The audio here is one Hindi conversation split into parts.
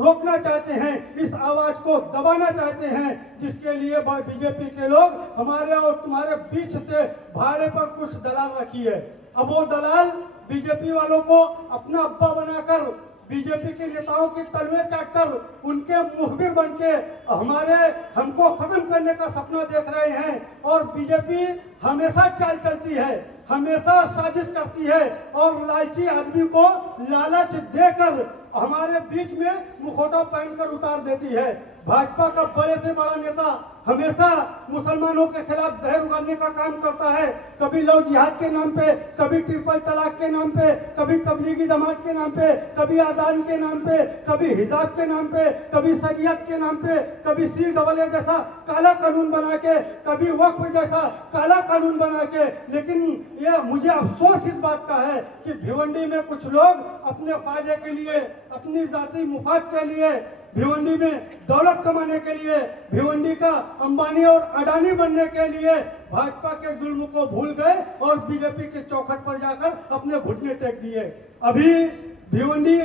रोकना चाहते हैं, इस आवाज को दबाना चाहते हैं, जिसके लिए बीजेपी के लोग हमारे और तुम्हारे बीच से भाड़े पर कुछ दलाल रखी है। अब वो दलाल बीजेपी वालों को अपना अब्बा बनाकर, बीजेपी के नेताओं के तलवे चाटकर, उनके मुखबिर बन के हमको खत्म करने का सपना देख रहे हैं। और बीजेपी हमेशा चाल चलती है, हमेशा साजिश करती है और लालची आदमी को लालच देकर हमारे बीच में मुखौटा पहनकर उतार देती है। भाजपा का बड़े से बड़ा नेता हमेशा मुसलमानों के खिलाफ जहर उगलने का काम करता है, कभी लव जिहाद के नाम पे, कभी ट्रिपल तलाक के नाम पे, कभी तबलीगी जमात के नाम पे, कभी आजान के नाम पे, कभी हिजाब के नाम पे, कभी शरीयत के नाम पे, कभी CAA जैसा काला कानून बना के, कभी वक्फ जैसा काला कानून बना के। लेकिन ये मुझे अफसोस इस बात का है कि भिवंडी में कुछ लोग अपने फायदे के लिए, अपनी जाती मुफाद के लिए, भिवंडी में दौलत कमाने के लिए, भिवंडी का अंबानी और अडानी बनने के लिए भाजपा के जुल्म को भूल गए और बीजेपी के चौखट पर जाकर अपने घुटने टेक दिए। अभी भिवंडी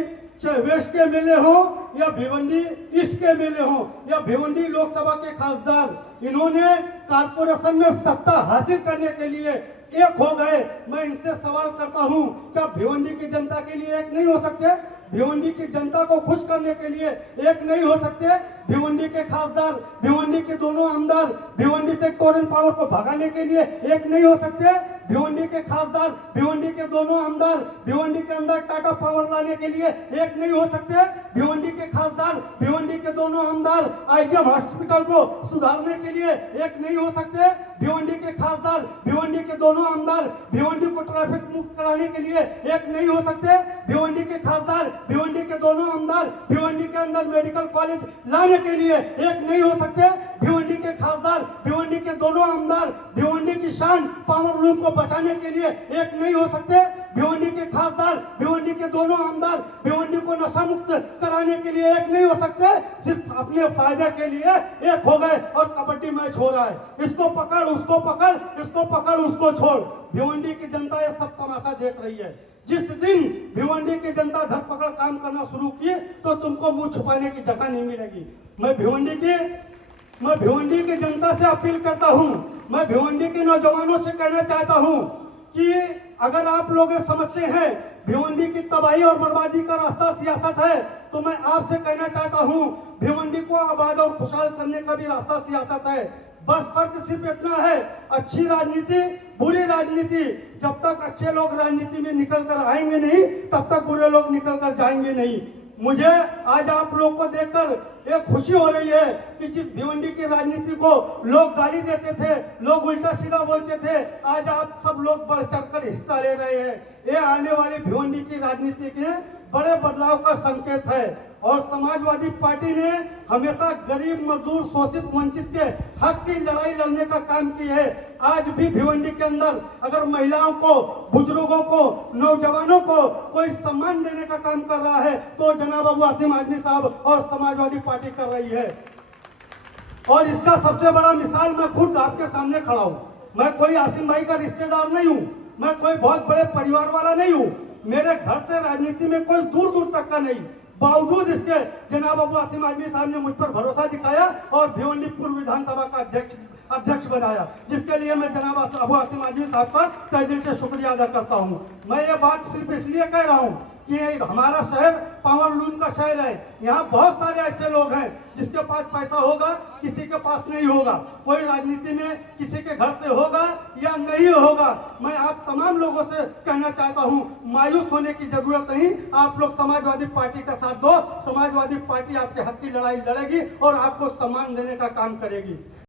चाहे वेस्ट के मेले हो या भिवंडी ईस्ट के मेले हो या भिवंडी लोकसभा के खासदार, इन्होंने कारपोरेशन में सत्ता हासिल करने के लिए एक हो गए। मैं इनसे सवाल करता हूं, क्या भिवंडी की जनता के लिए एक नहीं हो सकते? भिवंडी की जनता को खुश करने के लिए एक नहीं हो सकते? भिवंडी के खासदार, भिवंडी के दोनों आमदार भिवंडी से टोरेंट पावर को भगाने के लिए एक नहीं हो सकते? भिवंडी के खासदार, भिवंडी के दोनों आमदार भिवंडी के अंदर टाटा पावर लाने के लिए एक नहीं हो सकते? भिवंडी के खासदार, भिवंडी के दोनों आमदार IGM हॉस्पिटल को सुधारने के लिए एक नहीं हो सकते? भिवंडी के खासदार, भिवंडी के दोनों आमदार भिवंडी को ट्रैफिक मुक्त कराने के लिए एक नहीं हो सकते? भिवंडी के खासदार, भिवंडी के दोनों आमदार भिवंडी के अंदर मेडिकल कॉलेज लाने के लिए एक नहीं हो सकते? भिवंडी के खासदार, भिवंडी के दोनों आमदार भिवंडी की शान पावर लूम को बचाने के लिए एक नहीं हो सकते? भिवंडी के खासदार, भिवंडी के दोनों आमदार भिवंडी को नशा मुक्त कराने के लिए एक नहीं हो सकते? सिर्फ अपने फायदे के लिए एक हो गए और कबड्डी मैच हो रहा है, इसको पकड़ उसको पकड़, इसको पकड़ उसको छोड़। भिवंडी की जनता ये सब तमाशा देख रही है। जिस दिन भिवंडी की जनता धरपकड़ काम करना शुरू की तो तुमको मुंह छुपाने की जगह नहीं मिलेगी। मैं भिवंडी की जनता से अपील करता हूं, मैं भिवंडी के नौजवानों से कहना चाहता हूं कि अगर आप लोग ये समझते हैं भिवंडी की तबाही और बर्बादी का रास्ता सियासत है, तो मैं आपसे कहना चाहता हूं भिवंडी को आबाद और खुशहाल करने का भी रास्ता सियासत है। बस फर्क सिर्फ इतना है, अच्छी राजनीति, बुरी राजनीति, जब तक अच्छे लोग राजनीति में निकल कर आएंगे नहीं तब तक बुरे लोग निकल कर जाएंगे नहीं। मुझे आज आप लोग को देखकर एक खुशी हो रही है कि जिस भिवंडी की राजनीति को लोग गाली देते थे, लोग उल्टा सीधा बोलते थे, आज आप सब लोग बढ़ चढ़कर हिस्सा ले रहे हैं। ये आने वाली भिवंडी की राजनीति के बड़े बदलाव का संकेत है। और समाजवादी पार्टी ने हमेशा गरीब, मजदूर, शोषित, वंचित के हक की लड़ाई लड़ने का काम की है। आज भी भिवंडी के अंदर अगर महिलाओं को, बुजुर्गों को, नौजवानों को कोई सम्मान देने का काम कर रहा है तो जनाब अबू आसिम आजमी साहब और समाजवादी पार्टी कर रही है। और इसका सबसे बड़ा मिसाल मैं खुद आपके सामने खड़ा हूँ। मैं कोई आसिम भाई का रिश्तेदार नहीं हूँ, मैं कोई बहुत बड़े परिवार वाला नहीं हूँ, मेरे घर से राजनीति में कोई दूर दूर तक का नहीं। बावजूद इसके जनाब अबू आसिम आजमी साहब ने मुझ पर भरोसा दिखाया और भिवंडी पूर्व विधानसभा का अध्यक्ष बनाया, जिसके लिए मैं जनाब अबू आसिम आजमी साहब का तहे दिल से शुक्रिया अदा करता हूं। मैं ये बात सिर्फ इसलिए कह रहा हूं कि हमारा शहर पावर लूम का शहर है। यहाँ बहुत सारे ऐसे लोग हैं जिसके पास पैसा होगा, किसी के पास नहीं होगा, कोई राजनीति में किसी के घर से होगा या नहीं होगा। मैं आप तमाम लोगों से कहना चाहता हूँ, मायूस होने की जरूरत नहीं। आप लोग समाजवादी पार्टी का साथ दो, समाजवादी पार्टी आपके हक की लड़ाई लड़ेगी और आपको सम्मान देने का काम करेगी।